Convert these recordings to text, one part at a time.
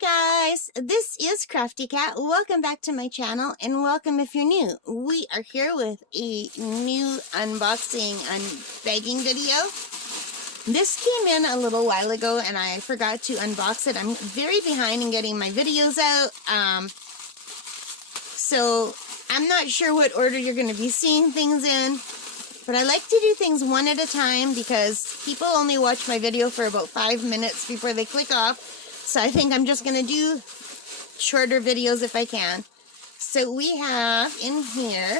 Guys, this is Crafty Cat. Welcome back to my channel and welcome if you're new. We are here with a new unboxing and bagging video. This came in a little while ago and I forgot to unbox it. I'm very behind in getting my videos out. So I'm not sure what order you're going to be seeing things in, but I like to do things one at a time because people only watch my video for about 5 minutes before they click off. So I think I'm just going to do shorter videos if I can. So we have in here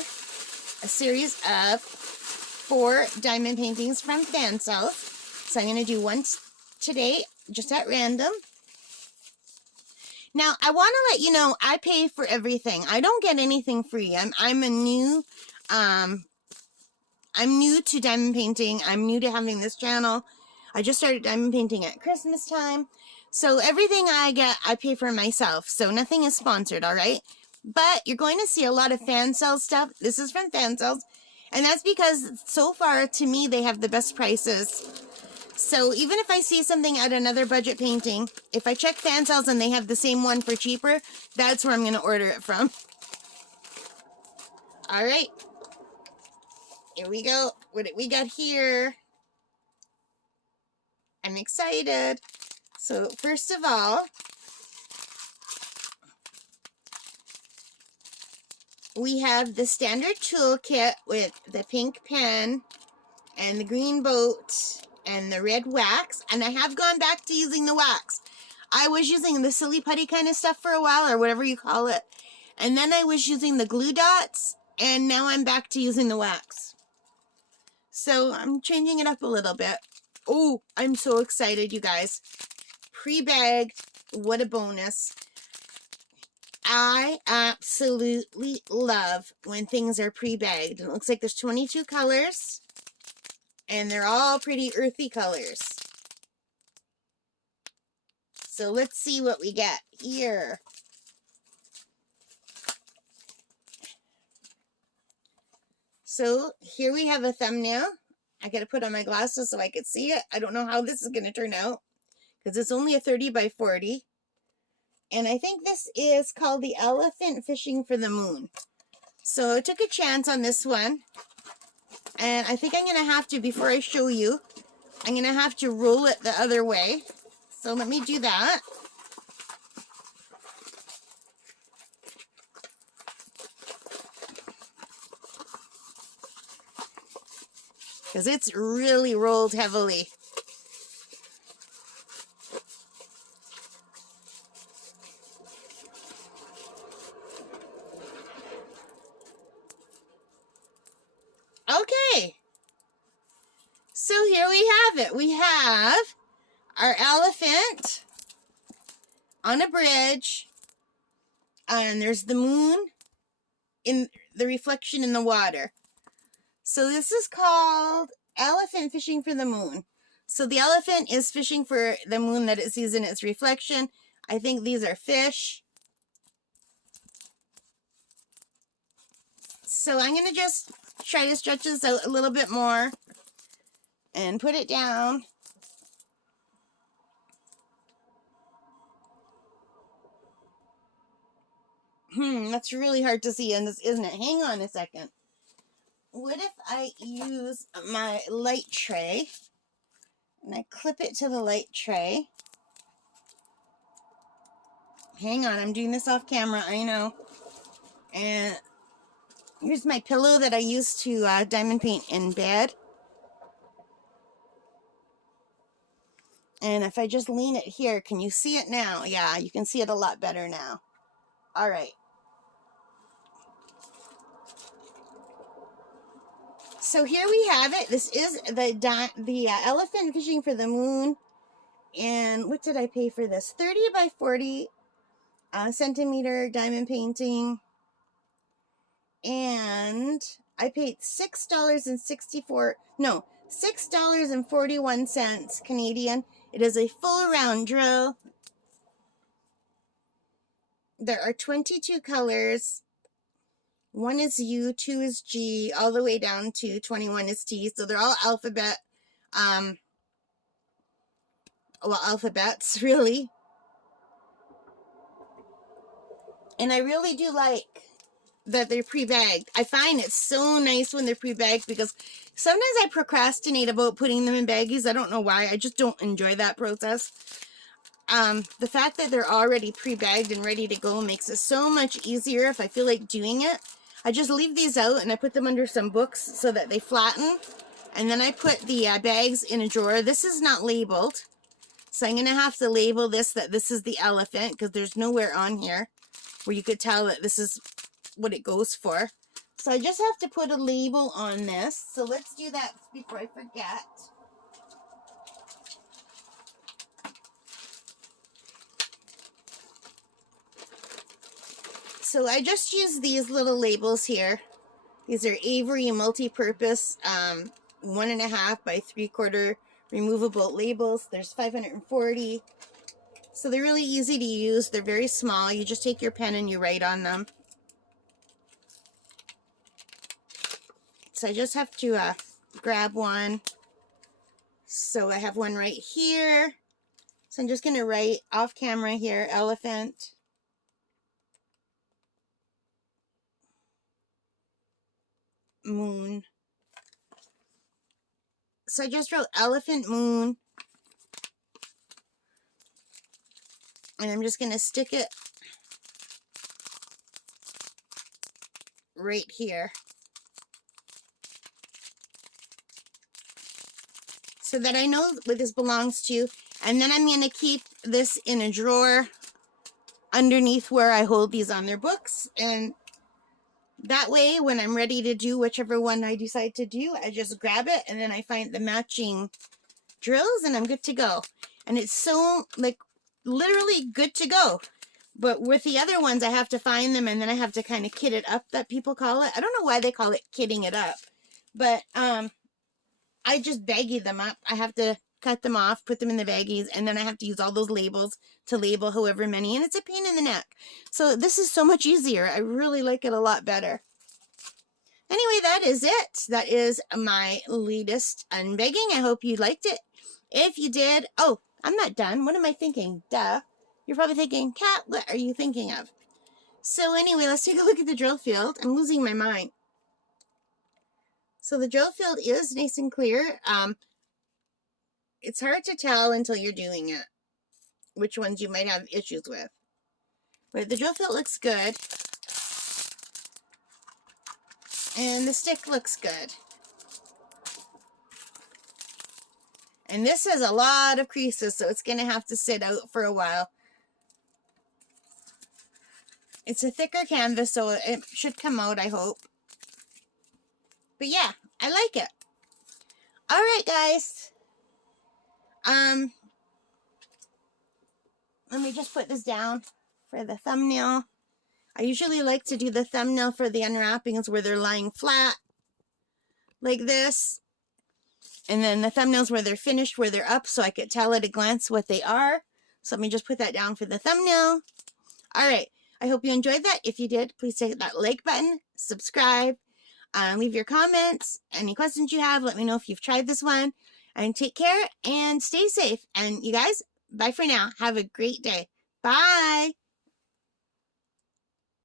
a series of 4 diamond paintings from Fansells. So I'm going to do one today, just at random. Now, I want to let you know, I pay for everything. I don't get anything free. I'm new to diamond painting. I'm new to having this channel. I just started diamond painting at Christmas time. So everything I get, I pay for myself. So nothing is sponsored, all right? But you're going to see a lot of Fansells stuff. This is from Fansells. And that's because so far, to me, they have the best prices. So even if I see something at another budget painting, if I check Fansells and they have the same one for cheaper, that's where I'm going to order it from. All right. Here we go. What do we got here? I'm excited. So first of all, we have the standard toolkit with the pink pen and the green boat and the red wax. And I have gone back to using the wax. I was using the silly putty kind of stuff for a while, or whatever you call it. And then I was using the glue dots, and now I'm back to using the wax. So I'm changing it up a little bit. Oh, I'm so excited, you guys. Pre-bagged. What a bonus. I absolutely love when things are pre-bagged. It looks like there's 22 colors, and they're all pretty earthy colors. So let's see what we get here. So here we have a thumbnail. I gotta put on my glasses so I can see it. I don't know how this is gonna turn out because it's only a 30 by 40. And I think this is called the Elephant Fishing for the Moon. So I took a chance on this one. And I think I'm going to have to, before I show you, I'm going to have to roll it the other way. So let me do that. Because it's really rolled heavily. Okay, so here we have it. We have our elephant on a bridge, and there's the moon in the reflection in the water. So this is called Elephant Fishing for the Moon. So the elephant is fishing for the moon that it sees in its reflection. I think these are fish. So I'm going to just try to stretch this out a little bit more and put it down. That's really hard to see in this, isn't it? Hang on a second. What if I use my light tray and I clip it to the light tray? Hang on, I'm doing this off camera, I know. And here's my pillow that I use to diamond paint in bed. And if I just lean it here, can you see it now? Yeah, you can see it a lot better now. All right. So here we have it. This is the Elephant Fishing for the Moon. And what did I pay for this? 30 by 40 centimeter diamond painting. And I paid $6.41 Canadian. It is a full round drill. There are 22 colors. 1 is U, 2 is G, all the way down to 21 is T. So they're all alphabet, well, alphabets, really. And I really do like that they're pre-bagged. I find it's so nice when they're pre-bagged because sometimes I procrastinate about putting them in baggies. I don't know why. I just don't enjoy that process. The fact that they're already pre-bagged and ready to go makes it so much easier if I feel like doing it. I just leave these out and I put them under some books so that they flatten. And then I put the bags in a drawer. This is not labeled, so I'm going to have to label this that this is the elephant because there's nowhere on here where you could tell that this is what it goes for. So I just have to put a label on this. So let's do that before I forget. So I just use these little labels here. These are Avery multi-purpose 1.5 by 3/4 removable labels. There's 540. So they're really easy to use. They're very small. You just take your pen and you write on them. So I just have to grab one. So I have one right here. So I'm just going to write off camera here, elephant. Moon. So I just wrote elephant moon. And I'm just going to stick it right here. So that I know what this belongs to. And then I'm going to keep this in a drawer underneath where I hold these on their books. And that way, when I'm ready to do whichever one I decide to do, I just grab it and then I find the matching drills and I'm good to go. And it's so, like, literally good to go. But with the other ones, I have to find them and then I have to kind of kit it up, that people call it. I don't know why they call it kitting it up. But I just baggie them up. I have to cut them off, put them in the baggies, and then I have to use all those labels to label however many, and it's a pain in the neck. So this is so much easier. I really like it a lot better. Anyway, that is it. That is my latest unbagging. I hope you liked it. If you did, oh, I'm not done. What am I thinking? Duh. You're probably thinking, Kat, what are you thinking of? So anyway, let's take a look at the drill field. I'm losing my mind. So the drill field is nice and clear. It's hard to tell until you're doing it which ones you might have issues with. But the drill field looks good. And the stick looks good. And this has a lot of creases, so it's going to have to sit out for a while. It's a thicker canvas, so it should come out, I hope. But yeah, I like it. Alright, guys. Let me just put this down for the thumbnail. I usually like to do the thumbnail for the unwrappings where they're lying flat, like this. And then the thumbnails where they're finished, where they're up, so I could tell at a glance what they are. So let me just put that down for the thumbnail. Alright, I hope you enjoyed that. If you did, please hit that like button, subscribe, leave your comments, any questions you have. Let me know if you've tried this one. And take care and stay safe. And you guys, bye for now. Have a great day. Bye.